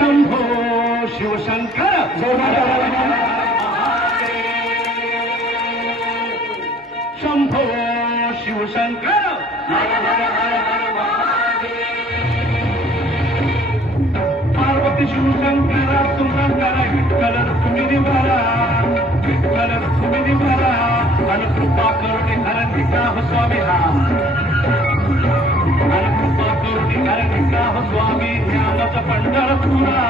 शंभो शिवशंकर शंभो शिवशंकर पार्वती शिवशंकर सुंदर विठ्ठल रुक्मिणीवरा विठ्ठल रुक्मिणीवरा अनुकृपा करुणी हरणिका हो स्वामी राम अनुकृपा करुणी हरणिका हो स्वामी न्यामच पंढरपुरा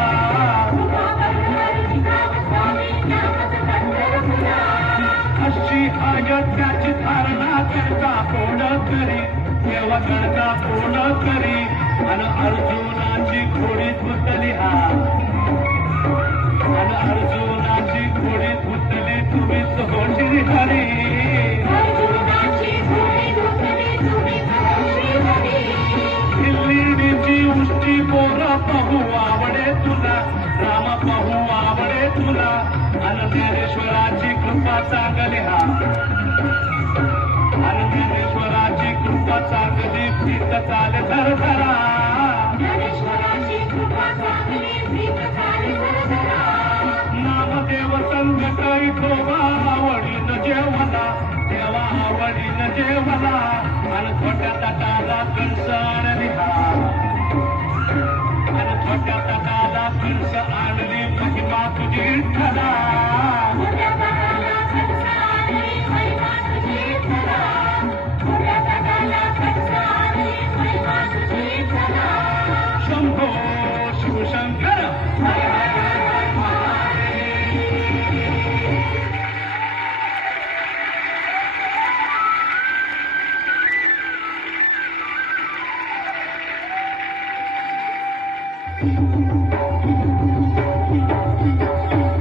अशी अयोध्याची धारणा करता पूर्ण करी देवा करता पूर्ण करी आणि अर्जुनाची घोडी धुतली हा आणि अर्जुनाची घोडी धुतली तुम्हीच होशील हरी दिल्लीची उष्टी पोर पाहू आवडे तुला राम पाहू आवडे तुला आणि ज्ञानेश्वराची कृपा चांगली हा आणि ज्ञानेश्वराची कृपा चांगली प्रीत चाले धरधरा नामदेव संगत इथोबा आवडीन जेवला देवा आवडीन जेवला आणि छोट्या ताटाला कणस आणली हा आणि छोट्या ताटाला कणस आणली महिमा तुझी ठरा शंभो शिवशंकर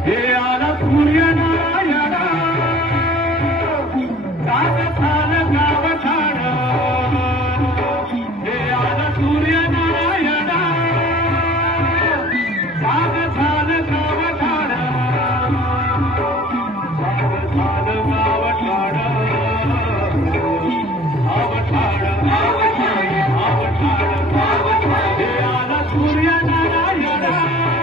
हे आला सूर्यनारायण गाव ठाण हे आला सूर्यनारायण गाव ठाण गाव ठाण हे आला सूर्यनारायण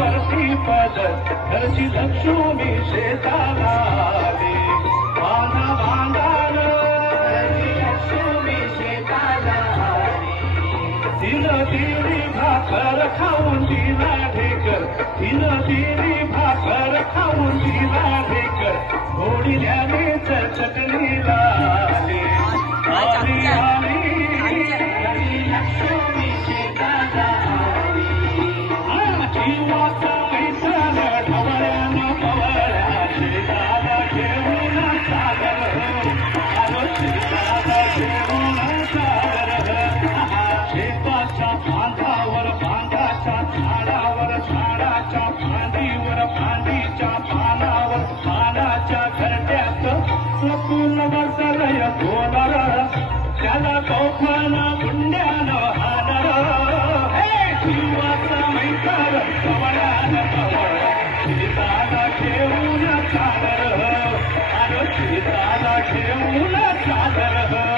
वरती पद घरची लक्ष्मी शेताला आली बांधा बांधान घरची लक्ष्मी शेताला आली तिनं दिली भाकर खाऊन दिला ढेकर तिनं दिली भाकर खाऊन दिला ढेकर घोडील्यानेच चटणीला आली आली आली लक्ष्मी शेताला आली जीवाचा ऐसन ढवळ्यानं पवळ्या शेताला घेऊन सागर आलो शेताला घेऊन सागर शेताच्या बांधावर बांधाच्या झाडावर झाडाच्या फांदीवर फांदीच्या पानावर पानाच्या घरट्यात लपून बसलय गोलर त्याला कौफान गुंड्यानं हानर हे जीवाचा मैतर कवळ्यानं कवळ शेताला घेऊन सागर आलो शेताला घेऊन सागर